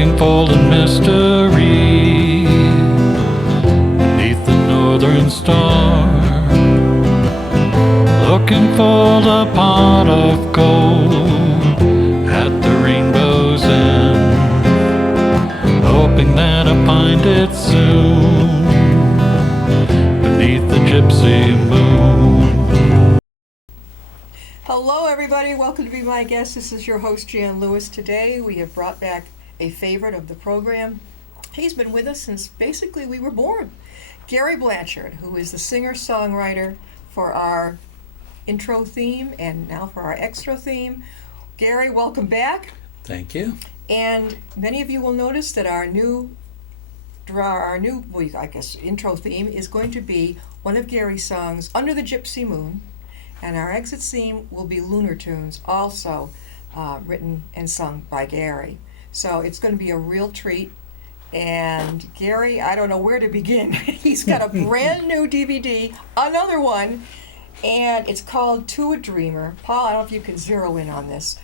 looking for the mystery beneath the northern star, looking for the pot of gold at the rainbow's end, hoping that I find it soon beneath the gypsy moon. Hello everybody, welcome to Be My Guest. This is your host Jan Lewis. Today we have brought back a favorite of the program. He's been with us since basically we were born. Gary Blanchard, who is the singer-songwriter for our intro theme and now for our extra theme. Gary, welcome back. Thank you. And many of you will notice that our new intro theme is going to be one of Gary's songs, Under the Gypsy Moon. And our exit theme will be Lunar Tunes, also written and sung by Gary. So it's going to be a real treat. And Gary, I don't know where to begin. He's got a brand new DVD, another one, and it's called To a Dreamer. Paul, I don't know if you can zero in on this.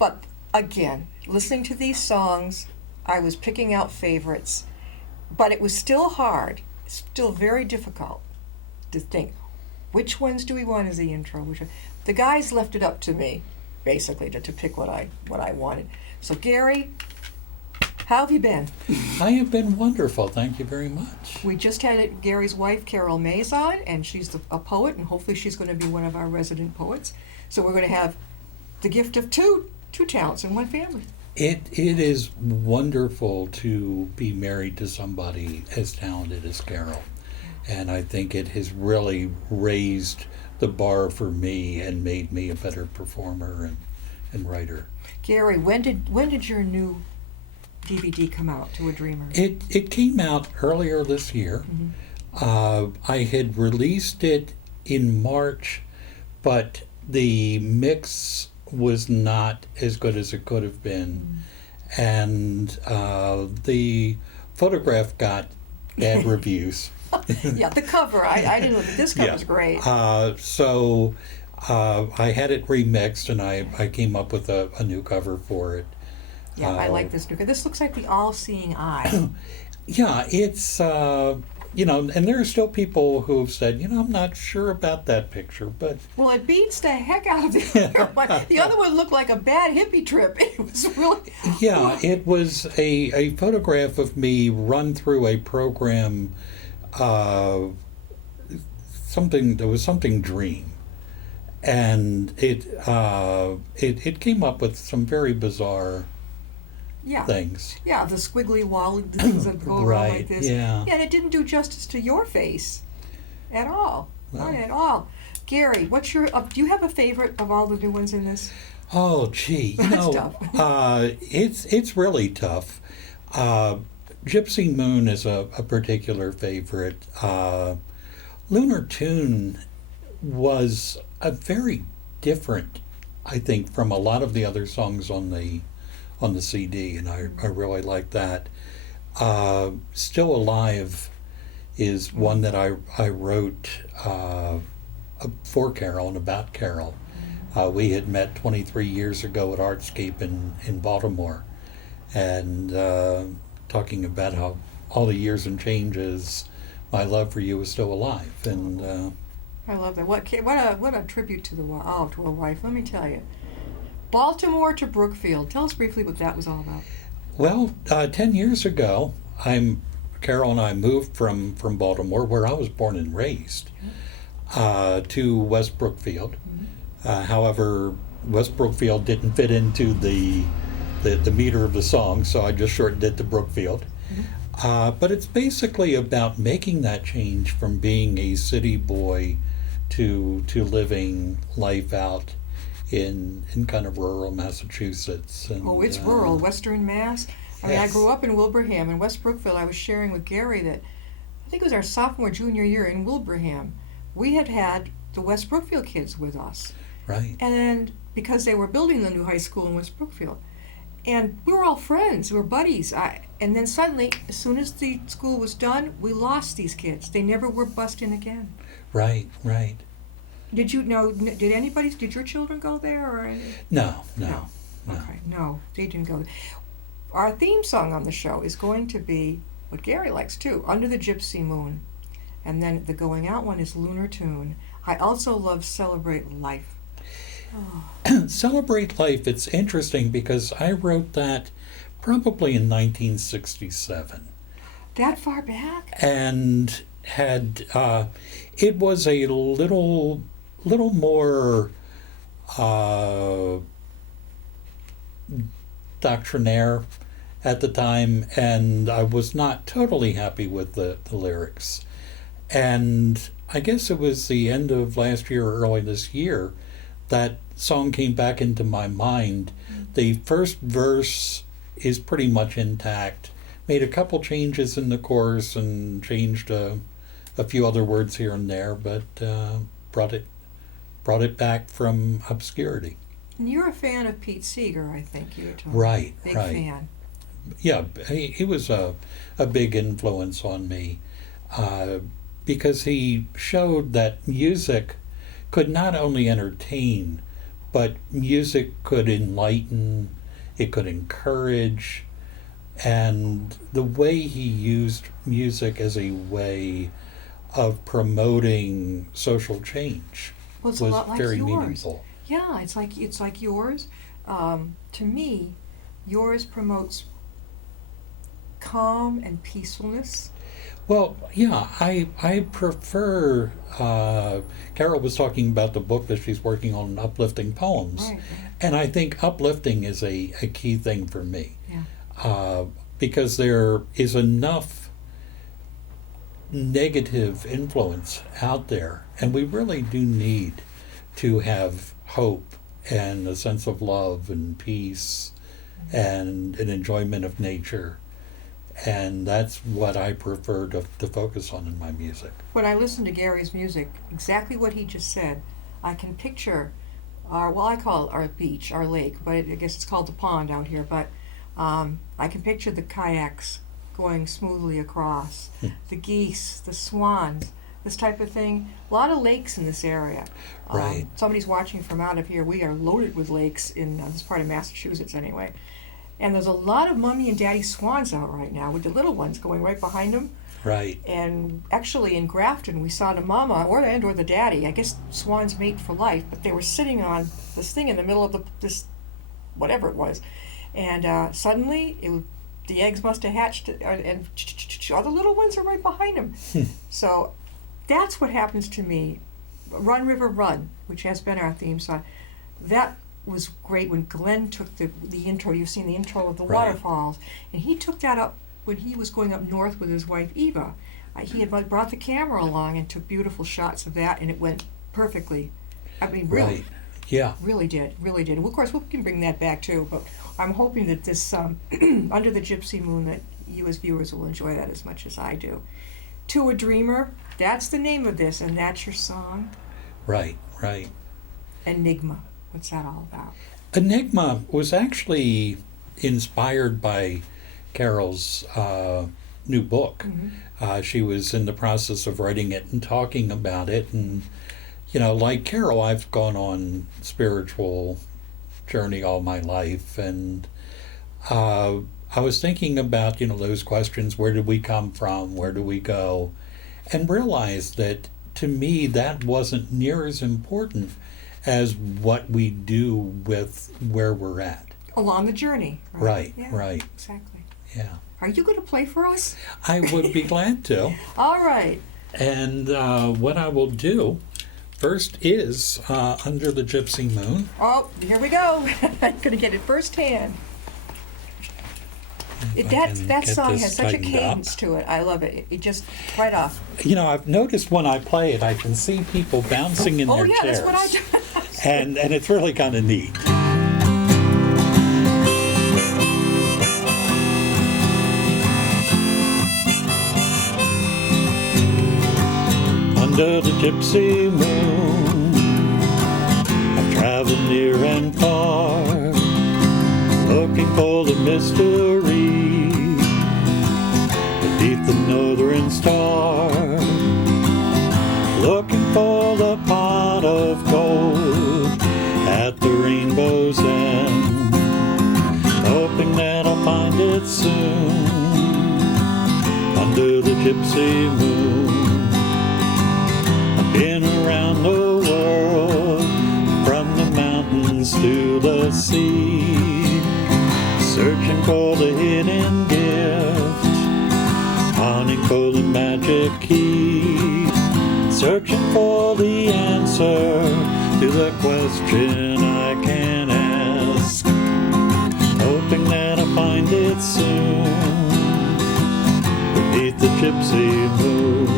But again, listening to these songs, I was picking out favorites. But it was still hard, still very difficult to think, which ones do we want as the intro? The guys left it up to me, basically, to pick what I wanted. So Gary, how have you been? I have been wonderful. Thank you very much. We just had Gary's wife, Carol Mays, on, and she's a poet, and hopefully she's going to be one of our resident poets. So we're going to have the gift of two talents in one family. It is wonderful to be married to somebody as talented as Carol. And I think it has really raised the bar for me and made me a better performer and writer. Gary, when did your new DVD come out, To a Dreamer? It came out earlier this year. Mm-hmm. I had released it in March, but the mix was not as good as it could have been. Mm-hmm. And the photograph got bad reviews. Yeah, the cover. I didn't look at this cover. Was great. So I had it remixed, and I came up with a new cover for it. Yeah, I like this new cover. This looks like the all-seeing eye. Yeah, it's and there are still people who've said, I'm not sure about that picture, but well, it beats the heck out of the other one. The other one looked like a bad hippie trip. It was really it was a photograph of me run through a program. Something dream, and it came up with some very bizarre things. Yeah, the squiggly wall things that go around like this. Yeah, and it didn't do justice to your face at all. Not at all. Gary, what's your? Do you have a favorite of all the new ones in this? Oh, gee, That's tough. It's really tough. Gypsy Moon is a particular favorite. Lunar Tune was a very different, I think, from a lot of the other songs on the CD, and I really like that. Still Alive is one that I wrote for Carol and about Carol. We had met 23 years ago at Artscape in Baltimore, and talking about how all the years and changes, my love for you is still alive, and I love that. What a tribute to to a wife. Let me tell you, Baltimore to Brookfield. Tell us briefly what that was all about. Well, 10 years ago, Carol and I moved from Baltimore, where I was born and raised, to West Brookfield. Mm-hmm. However, West Brookfield didn't fit into the meter of the song, so I just shortened it to Brookfield. Mm-hmm. But it's basically about making that change from being a city boy to living life out in kind of rural Massachusetts. And, it's rural, Western Mass. I mean, yes. I grew up in Wilbraham. In West Brookfield, I was sharing with Gary that I think it was our sophomore, junior year in Wilbraham, we had the West Brookfield kids with us. Right. And because they were building the new high school in West Brookfield. And we were all friends, we were buddies. And then suddenly, as soon as the school was done, we lost these kids. They never were bussed in again. Right. Did your children go there? Or? No. Okay, no, they didn't go. our theme song on the show is going to be what Gary likes too, Under the Gypsy Moon. And then the going out one is Lunar Tune. I also love Celebrate Life. Oh. Celebrate Life, it's interesting because I wrote that probably in 1967. That far back? And had, it was a little more doctrinaire at the time, and I was not totally happy with the lyrics. And I guess it was the end of last year or early this year that song came back into my mind. The first verse is pretty much intact. Made a couple changes in the chorus and changed a few other words here and there, but brought it back from obscurity. And you're a fan of Pete Seeger, I think you were telling Right, me. Big right. fan. Yeah, he was a big influence on me because he showed that music could not only entertain, but music could enlighten, it could encourage, and the way he used music as a way of promoting social change Well, it's was a lot like very yours. meaningful. Yeah, it's like yours. To me, yours promotes calm and peacefulness. Well, yeah, I prefer. Carol was talking about the book that she's working on, uplifting poems, Right. and I think uplifting is a key thing for me. Yeah. Because there is enough negative influence out there, and we really do need to have hope and a sense of love and peace and an enjoyment of nature. And that's what I prefer to focus on in my music. When I listen to Gary's music, exactly what he just said, I can picture I call it our beach, our lake, but I guess it's called the pond out here, but I can picture the kayaks going smoothly across, the geese, the swans, this type of thing. A lot of lakes in this area. Right. Somebody's watching from out of here. We are loaded with lakes in this part of Massachusetts anyway. And there's a lot of mommy and daddy swans out right now with the little ones going right behind them. Right. And actually in Grafton, we saw the mama or the daddy. I guess swans mate for life, but they were sitting on this thing in the middle of this whatever it was. And suddenly, the eggs must have hatched, and other little ones are right behind them. So that's what happens to me. Run, River, Run, which has been our theme song. That was great when Glenn took the intro. You've seen the intro of the Right. waterfalls. And he took that up when he was going up north with his wife, Eva. He had brought the camera along and took beautiful shots of that, and it went perfectly. I mean, really. Right. Yeah. Really did. And of course, we can bring that back too, but I'm hoping that this Under the Gypsy Moon, that you as viewers will enjoy that as much as I do. To a Dreamer, that's the name of this, and that's your song. Right. Enigma, what's that all about? Enigma was actually inspired by Carol's new book. Mm-hmm. She was in the process of writing it and talking about it, and like Carol, I've gone on spiritual journey all my life, and I was thinking about those questions: where did we come from? Where do we go? And realized that to me that wasn't near as important as what we do with where we're at. Along the journey. Right. Yeah, Right. Exactly. Yeah. Are you going to play for us? I would be glad to. All right. And what I will do first is Under the Gypsy Moon. Oh, here we go. I'm going to get it firsthand. That song has such a cadence to it. I love it. It just right off. I've noticed when I play it, I can see people bouncing in their chairs. That's what I do. and it's really kind of neat. Under the gypsy moon, I've traveled near and far, looking for the mystery beneath the northern star, looking for the pot of gold at the rainbow's end, hoping that I'll find it it soon under the gypsy moon. I've been around the world, from the mountains to the sea, searching for the hidden gift, hunting for the magic key, searching for the answer to the question I can't ask, hoping that I'll find it soon beneath the gypsy moon.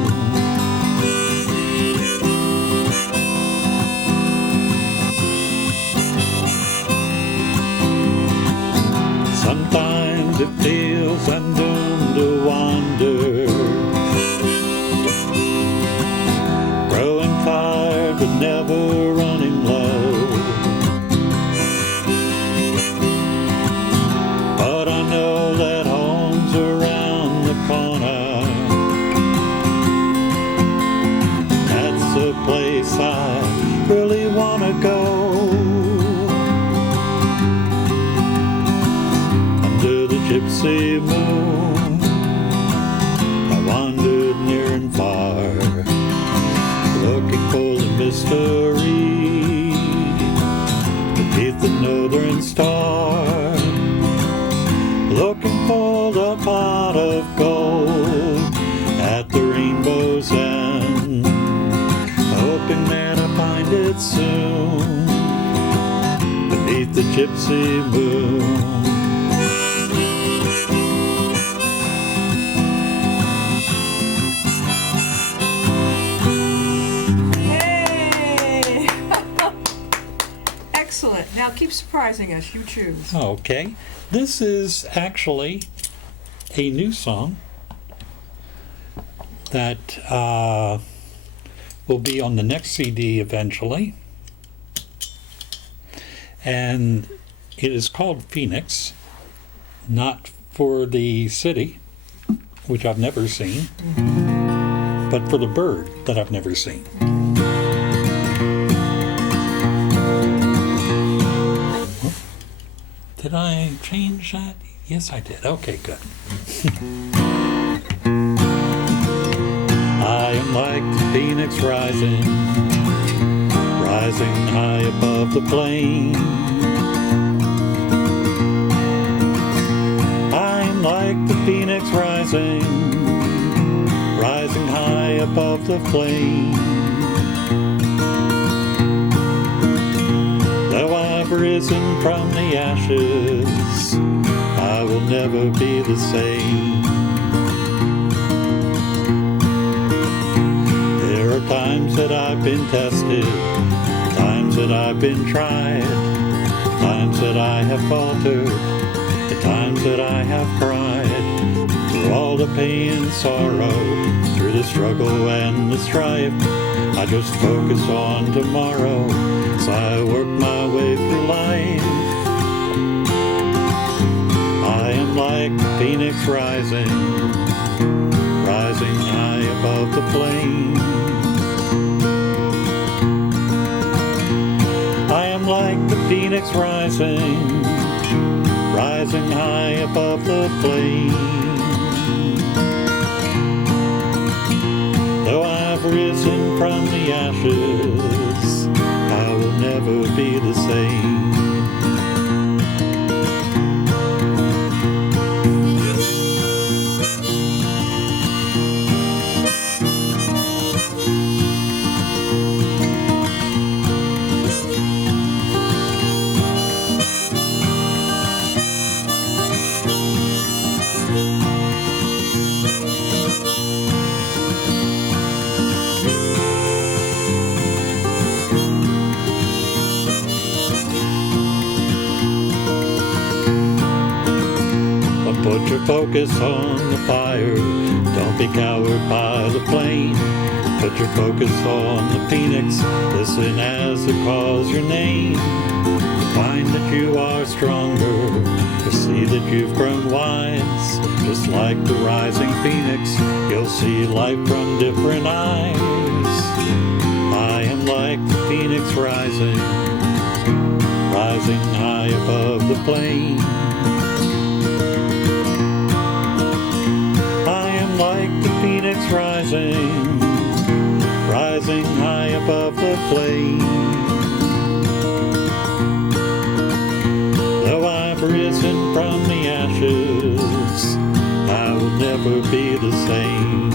Sometimes it feels I'm doomed to wander, growing tired but never running low. But I know that home's around the corner. That's a place I really want to go. Under the gypsy moon, I wandered near and far, looking for the mystery beneath the northern star, looking for the pot of gold at the rainbow's end, hoping that I'll find it soon beneath the gypsy moon. Yay! Excellent. Now keep surprising us. You choose. Okay, this is actually a new song that will be on the next CD eventually, and it is called Phoenix, not for the city, which I've never seen, but for the bird that I've never seen. Did I change that? Yes, I did. Okay, good. I am like the phoenix rising, rising high above the plain. I am like the phoenix rising, rising high above the plain. Though I've risen from the ashes, I will never be the same. There are times that I've been tested, times that I've been tried, times that I have faltered, the times that I have cried. Through all the pain and sorrow, through the struggle and the strife, I just focus on tomorrow as I work my way through life. I am like the phoenix rising, rising high above the plain. I am like the phoenix rising, rising high above the plain. Though I've risen from the ashes, I will never be the same. Put your focus on the fire, don't be cowed by the flame. Put your focus on the phoenix, listen as it calls your name. You'll find that you are stronger, you'll see that you've grown wise. Just like the rising phoenix, you'll see life from different eyes. I am like the phoenix rising, rising high above the plain. flame. Though I've risen from the ashes, I will never be the same.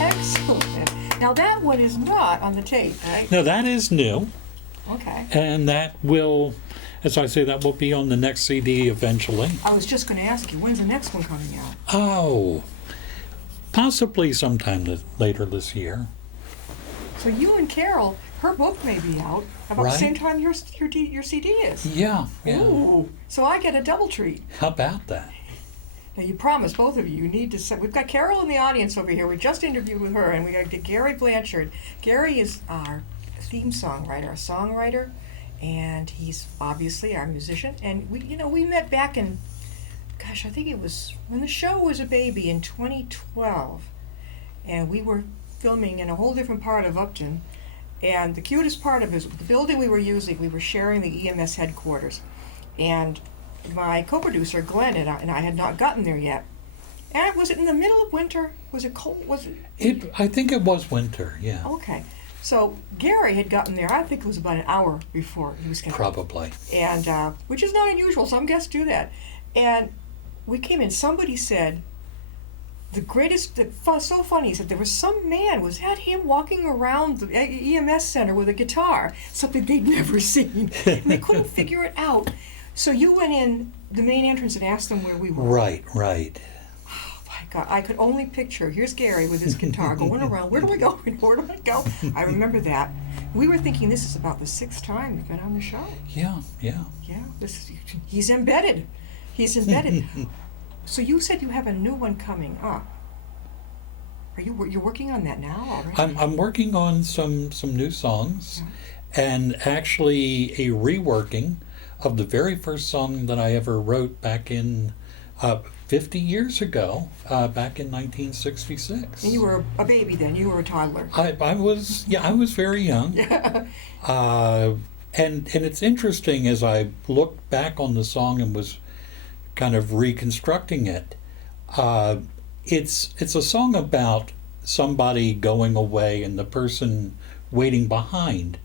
Excellent. Now that one is not on the tape, right? Now that is new, Okay. and that will, as I say, that will be on the next CD eventually. I was just going to ask you, when's the next one coming out? Oh, possibly sometime later this year. So you and Carol, her book may be out about the Right. same time your CD is. Yeah, yeah. Ooh, so I get a double treat. How about that? Now you promise, both of you, you need to say, we've got Carol in the audience over here. We just interviewed with her, and we got Gary Blanchard. Gary is our theme songwriter, a songwriter, and he's obviously our musician. And we met back in, gosh, I think it was when the show was a baby in 2012, and we were filming in a whole different part of Upton. And the cutest part of it was the building we were using. We were sharing the EMS headquarters, and my co-producer Glenn and I had not gotten there yet. And was it in the middle of winter? Was it cold? Was it? I think it was winter. Yeah, Okay. So Gary had gotten there. I think it was about an hour before he was going. probably. And which is not unusual. Some guests do that. And we came in. Somebody said the greatest. So funny. He said there was some man. Was that him walking around the EMS center with a guitar? Something they'd never seen. And they couldn't figure it out. So you went in the main entrance and asked them where we were. Right, right. Oh my God, I could only picture, here's Gary with his guitar going around, where do we go, where do I go? I remember that. We were thinking this is about the sixth time we've been on the show. Yeah, yeah. Yeah, he's embedded. He's embedded. So you said you have a new one coming up. You're working on that now already? I'm working on some new songs, Yeah. and actually a reworking of the very first song that I ever wrote back in 50 years ago, back in 1966. And you were a baby then, you were a toddler. I was very young. Yeah. And it's interesting as I looked back on the song and was kind of reconstructing it. It's a song about somebody going away and the person waiting behind.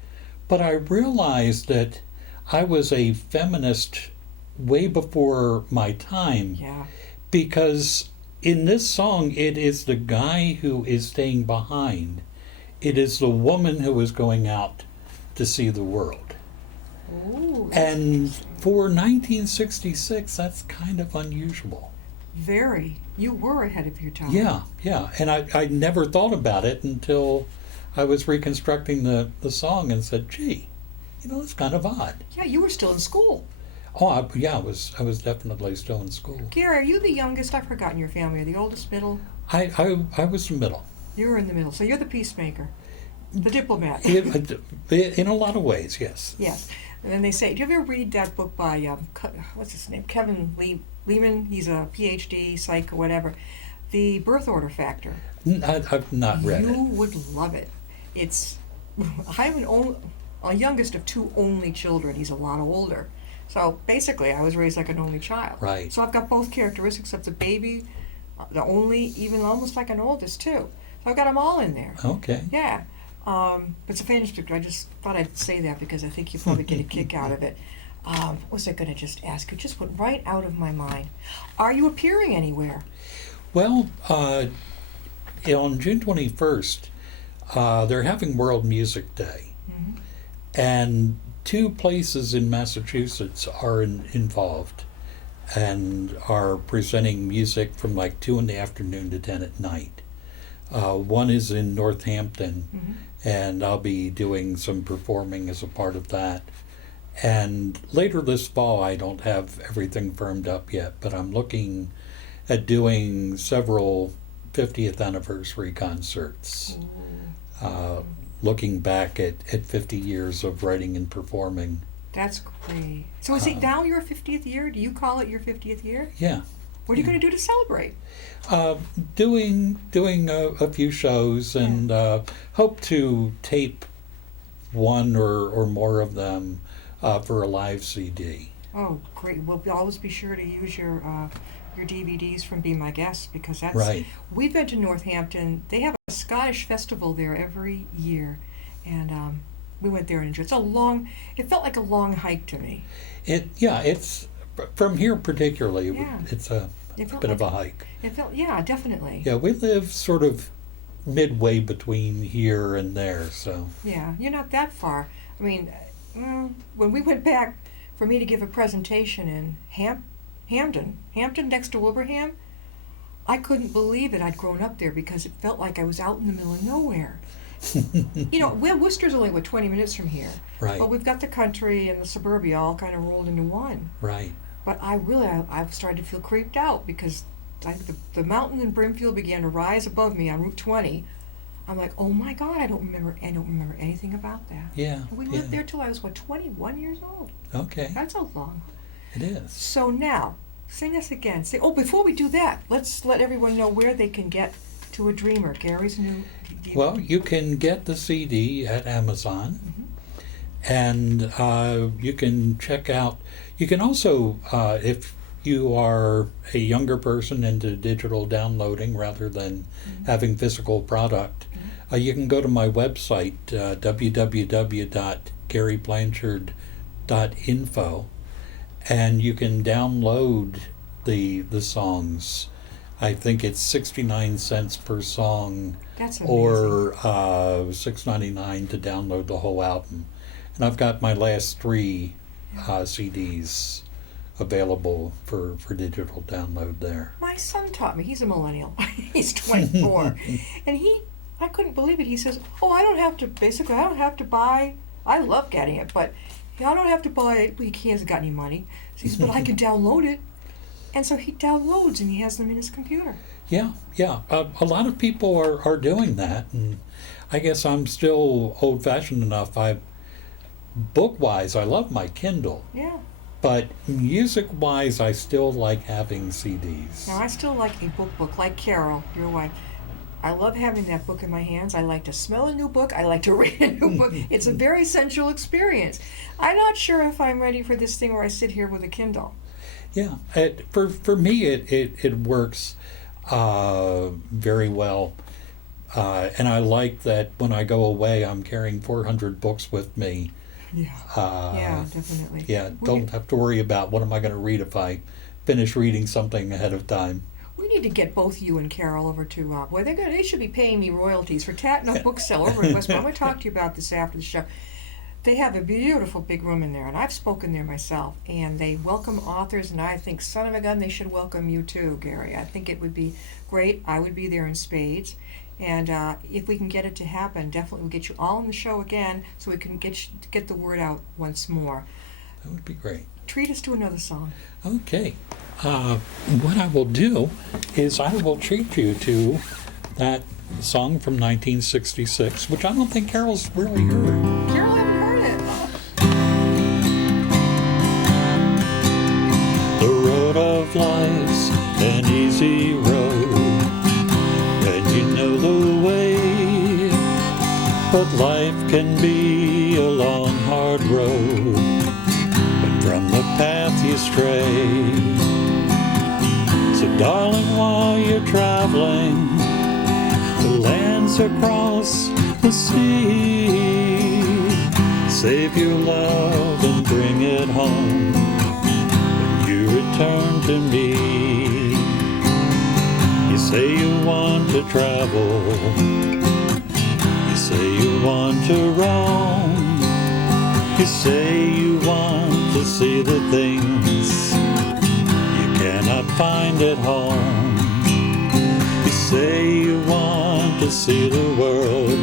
But I realized that I was a feminist way before my time. Yeah. Because in this song, it is the guy who is staying behind. It is the woman who is going out to see the world. Ooh, And for 1966, that's kind of unusual. very. You were ahead of your time. Yeah, yeah. And I never thought about it until I was reconstructing the song and said, gee, it's kind of odd. Yeah, you were still in school. Oh, I was definitely still in school. Gary, are you the youngest? I've forgotten your family. Are the oldest, middle? I was the middle. You were in the middle. So you're the peacemaker, the diplomat. In a lot of ways, yes. Yes. And then they say, do you ever read that book by, what's his name? Kevin Lehman? He's a PhD, psych, or whatever. The Birth Order Factor. I've not read You it. would love it. It's, I have a youngest of two only children. He's a lot older. So basically, I was raised like an only child. Right. So I've got both characteristics of the baby, the only, even almost like an oldest too. So I've got them all in there. Okay. Yeah. It's a fantastic. I just thought I'd say that because I think you probably get a kick out of it. What was I going to just ask? It just went right out of my mind. Are you appearing anywhere? Well, on June 21st, they're having World Music Day. Mm-hmm. And two places in Massachusetts are involved and are presenting music from like 2 in the afternoon to 10 at night. One is in Northampton, Mm-hmm. and I'll be doing some performing as a part of that. And later this fall, I don't have everything firmed up yet, but I'm looking at doing several 50th anniversary concerts, looking back at 50 years of writing and performing. That's great. So is it now your 50th year? Do you call it your 50th year? Yeah. What are you going to do to celebrate? Doing a few shows and hope to tape one or more of them for a live CD. Oh, great. We'll always be sure to use your DVDs from Be My Guest, because that's... Right. We've been to Northampton. They have a Scottish festival there every year, and we went there and enjoyed it. It felt like a long hike to me. It's from here particularly. Yeah. It's a bit of a hike. It felt, yeah, definitely. Yeah, we live sort of midway between here and there, so. Yeah, you're not that far. I mean, when we went back for me to give a presentation in Hampton next to Wilbraham, I couldn't believe it. I'd grown up there because it felt like I was out in the middle of nowhere. Worcester's only 20 minutes from here. Right. But we've got the country and the suburbia all kind of rolled into one. Right. But I've started to feel creeped out because the mountain in Brimfield began to rise above me on Route 20. I'm like, oh my God, I don't remember anything about that. Yeah. We lived there till I was 21 years old. Okay. That's a long. It is. So now, sing us again. Before we do that, let's let everyone know where they can get To a Dreamer, Gary's new DVD. Well, you can get the CD at Amazon, and you can check out. You can also, if you are a younger person into digital downloading rather than having physical product, you can go to my website, www.garyblanchard.info, and you can download the songs. I think it's 69 cents per song. That's amazing. Or $6.99 to download the whole album. And I've got my last 3 CDs available for digital download there. My son taught me. He's a millennial. He's 24. And I couldn't believe it. He says, I don't have to buy, I love getting it, but I don't have to buy it. Well, he hasn't got any money. So he says, but I can download it. And so he downloads and he has them in his computer. Yeah. A lot of people are doing that, and I guess I'm still old-fashioned enough. Book-wise, I love my Kindle. Yeah. But music-wise, I still like having CDs. Now, I still like a book like Carol, your wife. I love having that book in my hands. I like to smell a new book. I like to read a new book. It's a very sensual experience. I'm not sure if I'm ready for this thing where I sit here with a Kindle. Yeah, for me it works very well, and I like that when I go away I'm carrying 400 books with me. Yeah, definitely. Yeah, don't have to worry about what am I going to read if I finish reading something ahead of time. We need to get both you and Carol over to they should be paying me royalties for Tatting Up Bookseller over in West Point. I'm going to talk to you about this after the show. They have a beautiful big room in there, and I've spoken there myself, and they welcome authors, and I think, son of a gun, they should welcome you too, Gary. I think it would be great. I would be there in spades, and if we can get it to happen, definitely we'll get you all on the show again so we can get the word out once more. That would be great. Treat us to another song. Okay. What I will do is I will treat you to that song from 1966, which I don't think Carol's really heard. Carol, haven't heard it. The road of life's an easy road, and you know the way, but life can be a long, hard road, and from the path you stray. So darling, while you're traveling the lands across the sea, save your love and bring it home when you return to me. You say you want to travel, you say you want to roam, you say you want to see the things you cannot find at home. You say you want to see the world,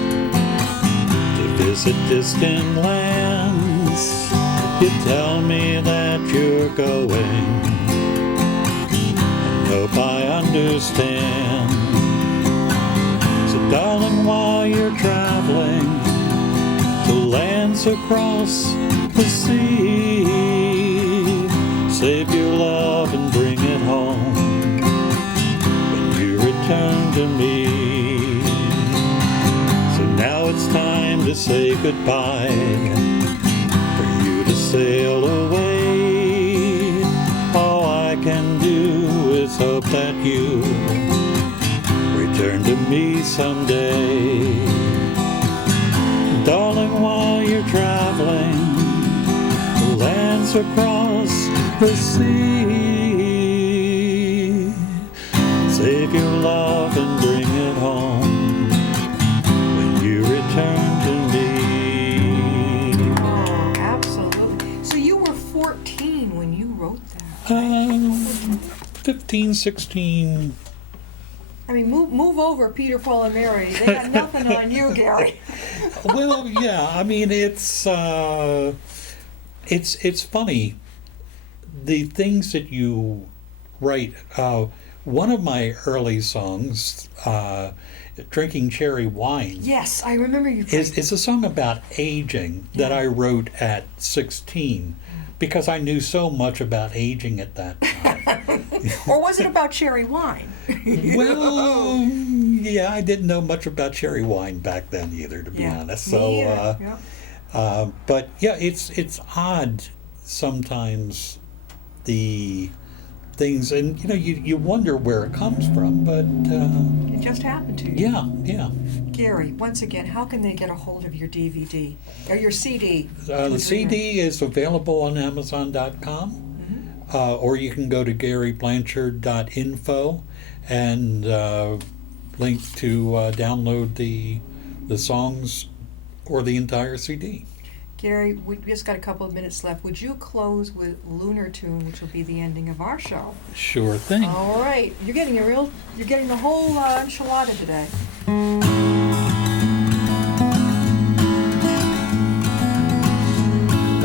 to visit distant lands. You tell me that you're going, and hope I understand. So darling, while you're traveling to lands across the sea, save your love and bring it home when you return to me. So now it's time to say goodbye, for you to sail away. All I can do is hope that you return to me someday. Darling, while you're traveling lands across the sea, save your love and bring it home when you return to me. Oh, absolutely. So you were 14 when you wrote that. 15, 16. I mean, move over, Peter, Paul, and Mary. They got nothing on you, Gary. Well, yeah. I mean, it's funny. The things that you write. One of my early songs, "Drinking Cherry Wine," Yes, I remember you. is a song about aging that I wrote at 16 because I knew so much about aging at that time. Or was it about cherry wine? Well, yeah, I didn't know much about cherry wine back then either, to be honest. So, but yeah, it's odd sometimes, the things, and you wonder where it comes from, but It just happened to you. yeah. Gary, once again, how can they get a hold of your DVD or your CD? The CD is available on Amazon.com. Or you can go to GaryBlanchard.info and link to download the songs or the entire CD. Gary, we just got a couple of minutes left. Would you close with Lunar Tune, which will be the ending of our show? Sure thing. All right, you're getting the whole enchilada today.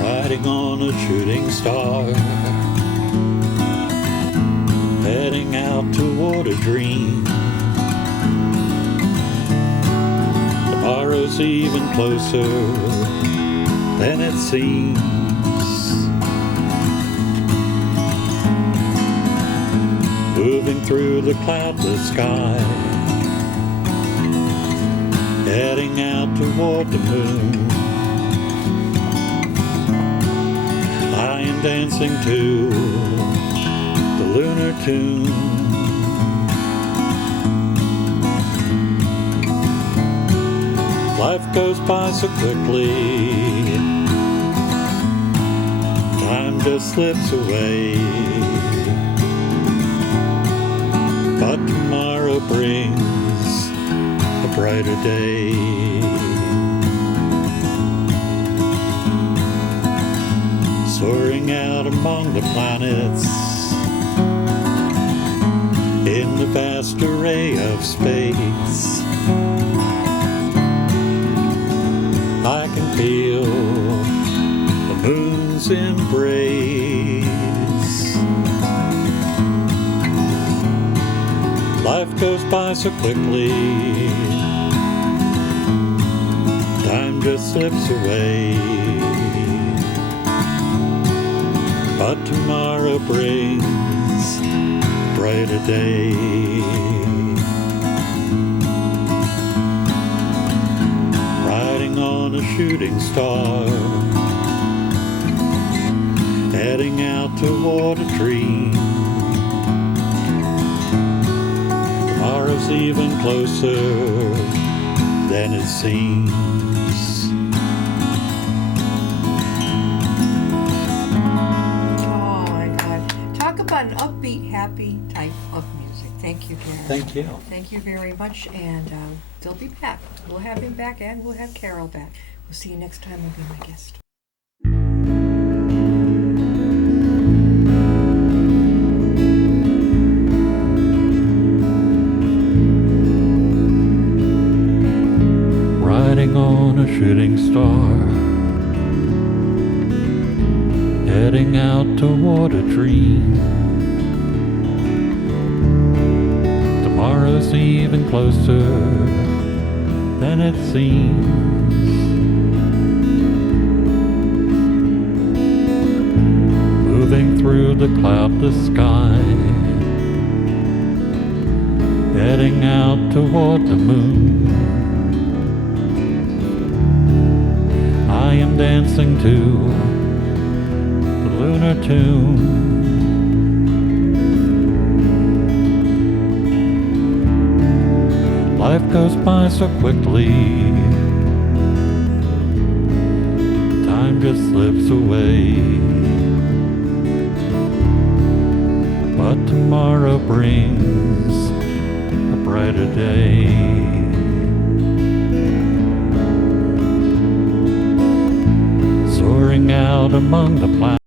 Riding on a shooting star, heading out toward a dream. Tomorrow's even closer than it seems. Moving through the cloudless sky, heading out toward the moon. I am dancing to the lunar tune. Life goes by so quickly, time just slips away. But tomorrow brings a brighter day. Soaring out among the planets in the vast array of space, I can feel the moon's embrace. Life goes by so quickly, time just slips away. But tomorrow brings a brighter day. Riding on a shooting star, heading out toward a dream. Tomorrow's even closer than it seems. An upbeat, happy type of music. Thank you, Gary. Thank you. Thank you very much, and they'll be back. We'll have him back, and we'll have Carol back. We'll see you next time. We'll be my guest. Riding on a shooting star, heading out toward a dream. Tomorrow's even closer than it seems. Moving through the cloudless sky, heading out toward the moon. dancing to the lunar tune. Life goes by so quickly, time just slips away. But tomorrow brings a brighter day. Soaring out among the planets.